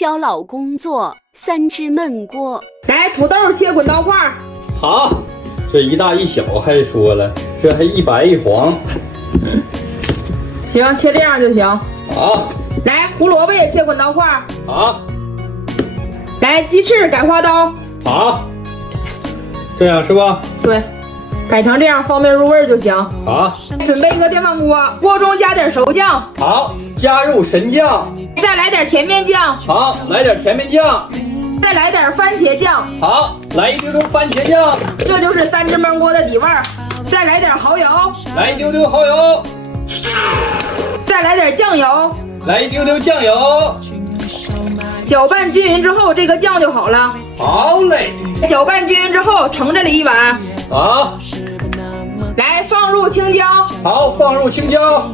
教老公做3只焖锅。来，土豆切滚刀块。好，这一大一小还说了，这还一白一黄。行，切这样就行。好，来，胡萝卜也切滚刀块。好，来，鸡翅改花刀。好，这样是吧？对，改成这样方便入味就行。好，准备一个电饭锅，锅中加点熟酱。好，加入神酱。再来点甜面酱。好，来点甜面酱。再来点番茄酱。好，来一丢丢番茄酱。这就是3只焖锅的底味儿。再来点蚝油。来一丢丢蚝油。再来点酱油。来一丢丢酱油。搅拌均匀之后，这个酱就好了。好嘞。搅拌均匀之后，盛这里一碗。好，来，放入青椒。好，放入青椒。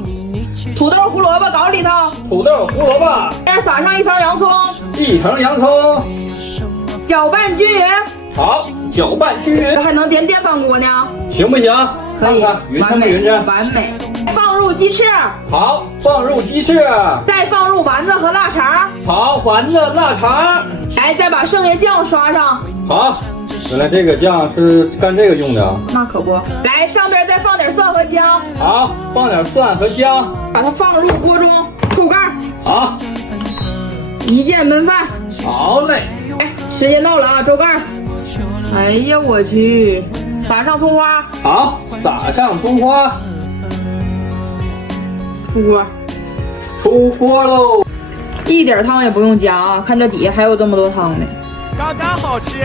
土豆、胡萝卜搞里头。土豆、胡萝卜。再撒上1层洋葱。1层洋葱。搅拌均匀。好，搅拌均匀。这还能点电饭锅呢？行不行？可以，看看匀称不匀称？完美。放入鸡翅。好，放入鸡翅。再放入丸子和腊肠。好，丸子、腊肠。来，再把剩下酱刷上。好，原来这个酱是干这个用的啊。那可不。来，上边再放点蒜和姜。好，放点蒜和姜。把它放入锅中，扣盖。好，一键焖饭。好嘞。哎，时间到了啊，周盖。哎呀，我去！撒上葱花。好，撒上葱花。出锅。出锅喽！一点汤也不用加啊，看这底下还有这么多汤呢。刚刚好吃。